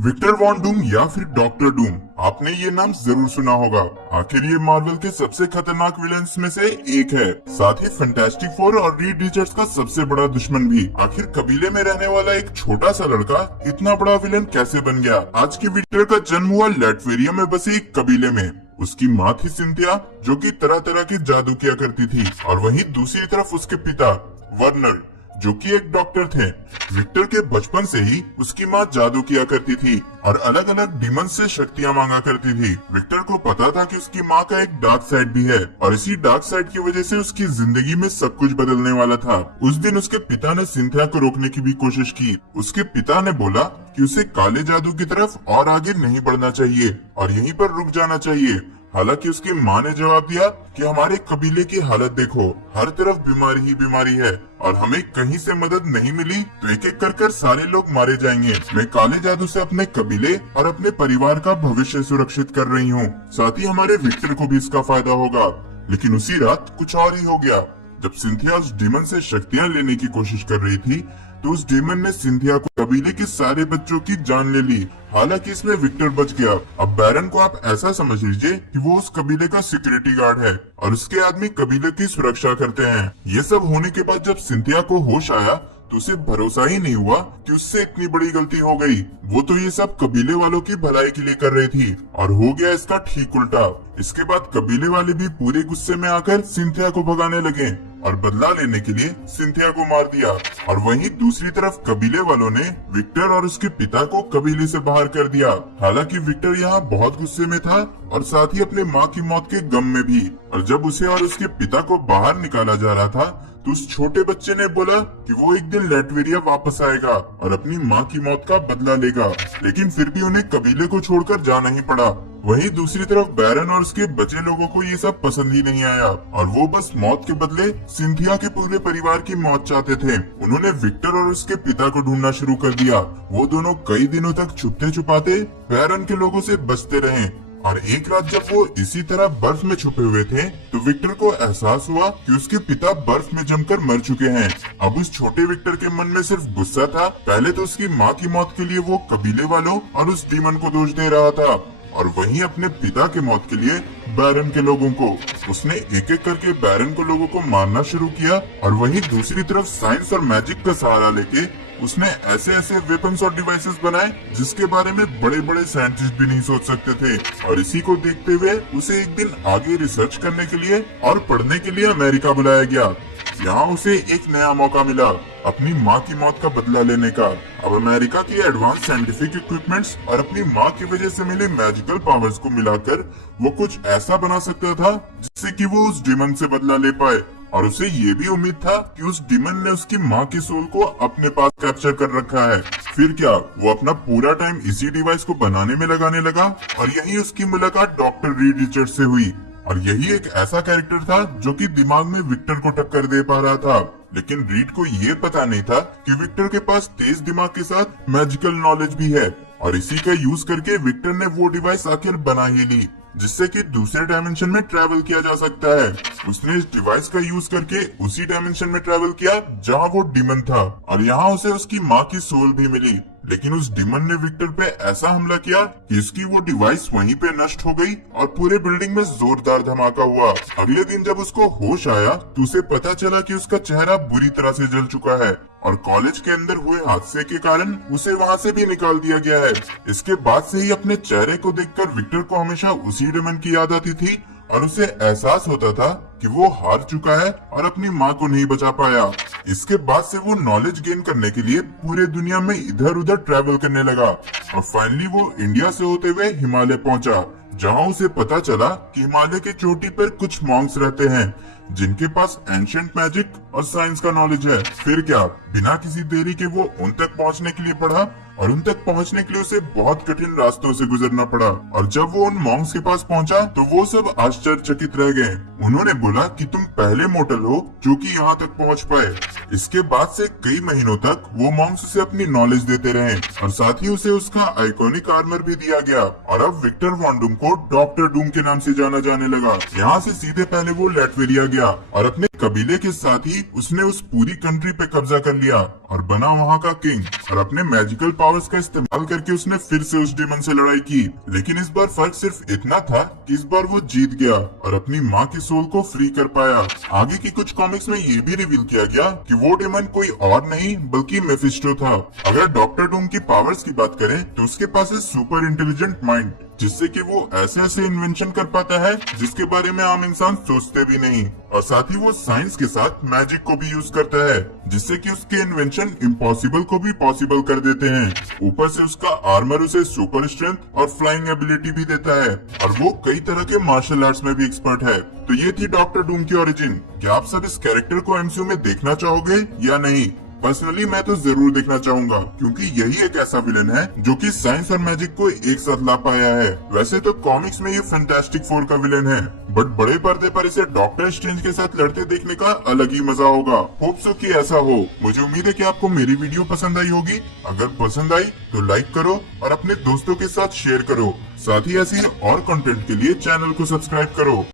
Victor von Doom या फिर doctor Doom, आपने ये नाम जरूर सुना होगा। आखिर ये मार्वल के सबसे खतरनाक विलन्स में से एक है, साथ ही फैंटास्टिक फोर और रीड रिचर्ड्स का सबसे बड़ा दुश्मन भी। आखिर कबीले में रहने वाला एक छोटा सा लड़का इतना बड़ा विलन कैसे बन गया? आज की विक्टर का जन्म हुआ लैटवेरिया में बसे एक कबीले में। उसकी माँ थी सिंथिया, जो कि तरह तरह के जादू किया करती थी, और वहीं दूसरी तरफ उसके पिता वर्नर, जो कि एक डॉक्टर थे। विक्टर के बचपन से ही उसकी माँ जादू किया करती थी और अलग अलग डीमन से शक्तियाँ मांगा करती थी। विक्टर को पता था कि उसकी माँ का एक डार्क साइड भी है, और इसी डार्क साइड की वजह से उसकी जिंदगी में सब कुछ बदलने वाला था। उस दिन उसके पिता ने सिंथिया को रोकने की भी कोशिश की। उसके पिता ने बोला कि उसे काले जादू की तरफ और आगे नहीं बढ़ना चाहिए और यहीं पर रुक जाना चाहिए। हालांकि उसकी माँ ने जवाब दिया कि हमारे कबीले की हालत देखो, हर तरफ बीमारी ही बीमारी है और हमें कहीं से मदद नहीं मिली तो एक एक कर सारे लोग मारे जाएंगे। मैं काले जादू से अपने कबीले और अपने परिवार का भविष्य सुरक्षित कर रही हूँ, साथ ही हमारे विक्टर को भी इसका फायदा होगा। लेकिन उसी रात कुछ और ही हो गया। जब सिंथिया उस डीमन से शक्तियाँ लेने की कोशिश कर रही थी तो उस डीमन ने सिंथिया को कबीले के सारे बच्चों की जान ले ली। हालांकि इसमें विक्टर बच गया। अब बैरन को आप ऐसा समझ लीजिए कि वो उस कबीले का सिक्योरिटी गार्ड है और उसके आदमी कबीले की सुरक्षा करते हैं। ये सब होने के बाद जब सिंथिया को होश आया तो उसे भरोसा ही नहीं हुआ कि उससे इतनी बड़ी गलती हो गई। वो तो ये सब कबीले वालों की भलाई के लिए कर रही थी और हो गया इसका ठीक उल्टा। इसके बाद कबीले वाले भी पूरे गुस्से में आकर सिंथिया को भगाने लगे और बदला लेने के लिए सिंथिया को मार दिया। और वहीं दूसरी तरफ कबीले वालों ने विक्टर और उसके पिता को कबीले से बाहर कर दिया। हालांकि विक्टर यहाँ बहुत गुस्से में था और साथ ही अपने माँ की मौत के गम में भी। और जब उसे और उसके पिता को बाहर निकाला जा रहा था तो उस छोटे बच्चे ने बोला कि वो एक दिन लैटवेरिया वापस आएगा और अपनी माँ की मौत का बदला लेगा। लेकिन फिर भी उन्हें कबीले को छोड़कर जाना ही पड़ा। वहीं दूसरी तरफ बैरन और उसके बचे लोगों को ये सब पसंद ही नहीं आया और वो बस मौत के बदले सिंथिया के पूरे परिवार की मौत चाहते थे। उन्होंने विक्टर और उसके पिता को ढूंढना शुरू कर दिया। वो दोनों कई दिनों तक छुपते छुपाते बैरन के लोगों से बचते रहे। और एक रात जब वो इसी तरह बर्फ में छुपे हुए थे तो विक्टर को एहसास हुआ कि उसके पिता बर्फ में जमकर मर चुके हैं। अब उस छोटे विक्टर के मन में सिर्फ गुस्सा था। पहले तो उसकी माँ की मौत के लिए वो कबीले वालों और उस डीमन को दोष दे रहा था, और वहीं अपने पिता के मौत के लिए बैरन के लोगों को। उसने एक एक करके बैरन को लोगों को मारना शुरू किया। और वहीं दूसरी तरफ साइंस और मैजिक का सहारा लेके उसने ऐसे ऐसे वेपन्स और डिवाइसेस बनाए जिसके बारे में बड़े बड़े साइंटिस्ट भी नहीं सोच सकते थे। और इसी को देखते हुए उसे एक दिन आगे रिसर्च करने के लिए और पढ़ने के लिए अमेरिका बुलाया गया। यहाँ उसे एक नया मौका मिला अपनी माँ की मौत का बदला लेने का। अब अमेरिका की एडवांस साइंटिफिक इक्विपमेंट्स और अपनी माँ की वजह से मिले मैजिकल पावर्स को मिलाकर वो कुछ ऐसा बना सकता था जिससे कि वो उस डीमन से बदला ले पाए। और उसे ये भी उम्मीद था कि उस डीमन ने उसकी माँ के सोल को अपने पास कैप्चर कर रखा है। फिर क्या, वो अपना पूरा टाइम इसी डिवाइस को बनाने में लगाने लगा और यही उसकी मुलाकात डॉक्टर रीड रिचर्ड्स से हुई। और यही एक ऐसा कैरेक्टर था जो कि दिमाग में विक्टर को टक्कर दे पा रहा था। लेकिन रीड को ये पता नहीं था कि विक्टर के पास तेज दिमाग के साथ मैजिकल नॉलेज भी है, और इसी का यूज करके विक्टर ने वो डिवाइस आखिर बना ही ली जिससे कि दूसरे डायमेंशन में ट्रैवल किया जा सकता है। उसने इस डिवाइस का यूज करके उसी डायमेंशन में ट्रैवल किया जहां वो डीमन था, और यहाँ उसे उसकी माँ की सोल भी मिली। लेकिन उस डीमन ने विक्टर पे ऐसा हमला किया कि उसकी वो डिवाइस वहीं पे नष्ट हो गई और पूरे बिल्डिंग में जोरदार धमाका हुआ। अगले दिन जब उसको होश आया तो उसे पता चला कि उसका चेहरा बुरी तरह से जल चुका है और कॉलेज के अंदर हुए हादसे के कारण उसे वहाँ से भी निकाल दिया गया है। इसके बाद से ही अपने चेहरे को देखकर विक्टर को हमेशा उसी डीमन की याद आती थी और उसे एहसास होता था कि वो हार चुका है और अपनी माँ को नहीं बचा पाया। इसके बाद से वो नॉलेज गेन करने के लिए पूरे दुनिया में इधर उधर ट्रैवल करने लगा और फाइनली वो इंडिया से होते हुए हिमालय पहुंचा, जहां उसे पता चला कि हिमालय की चोटी पर कुछ मॉन्क्स रहते हैं जिनके पास एंशिएंट मैजिक और साइंस का नॉलेज है। फिर क्या, बिना किसी देरी के वो उन तक पहुंचने के लिए बढ़ा और उन तक पहुंचने के लिए उसे बहुत कठिन रास्तों से गुजरना पड़ा। और जब वो उन मॉन्क्स के पास पहुंचा तो वो सब आश्चर्यचकित रह गए। उन्होंने बोला कि तुम पहले मोटल हो जो कि यहाँ तक पहुंच पाए। इसके बाद से कई महीनों तक वो मॉन्क्स उसे अपनी नॉलेज देते रहे और साथ ही उसे उसका आइकॉनिक आर्मर भी दिया गया। और अब विक्टर वॉन डूम को डॉक्टर डूम के नाम से जाना जाने लगा। यहाँ से सीधे पहले वो लैटवेरिया गया और अपने कबीले के साथ ही उसने उस पूरी कंट्री पे कब्जा कर लिया और बना वहाँ का किंग। और अपने मैजिकल पावर्स का इस्तेमाल करके उसने फिर से उस डेमन से लड़ाई की, लेकिन इस बार फर्क सिर्फ इतना था कि इस बार वो जीत गया और अपनी माँ की सोल को फ्री कर पाया। आगे की कुछ कॉमिक्स में ये भी रिवील किया गया कि वो डेमन कोई और नहीं बल्कि मेफिस्टो था। अगर डॉक्टर डूम की पावर्स की बात करें तो उसके पास है सुपर इंटेलिजेंट माइंड, जिससे कि वो ऐसे ऐसे इन्वेंशन कर पाता है जिसके बारे में आम इंसान सोचते भी नहीं। और साथ ही वो साइंस के साथ मैजिक को भी यूज करता है, जिससे कि उसके इन्वेंशन इम्पॉसिबल को भी पॉसिबल कर देते हैं। ऊपर से उसका आर्मर उसे सुपर स्ट्रेंथ और फ्लाइंग एबिलिटी भी देता है, और वो कई तरह के मार्शल आर्ट्स में भी एक्सपर्ट है। तो ये थी डॉक्टर डूम की ओरिजिन। क्या आप सब इस कैरेक्टर को एमसीयू में देखना चाहोगे या नहीं? पर्सनली मैं तो जरूर देखना चाहूंगा, क्योंकि यही एक ऐसा विलन है जो कि साइंस और मैजिक को एक साथ ला पाया है। वैसे तो कॉमिक्स में ये फैंटास्टिक फोर का विलन है, बट बड़े पर्दे पर इसे डॉक्टर स्ट्रेंज के साथ लड़ते देखने का अलग ही मजा होगा। होप सो कि ऐसा हो। मुझे उम्मीद है कि आपको मेरी वीडियो पसंद आई होगी। अगर पसंद आई तो लाइक करो और अपने दोस्तों के साथ शेयर करो। साथ ही ऐसे और कंटेंट के लिए चैनल को सब्सक्राइब करो।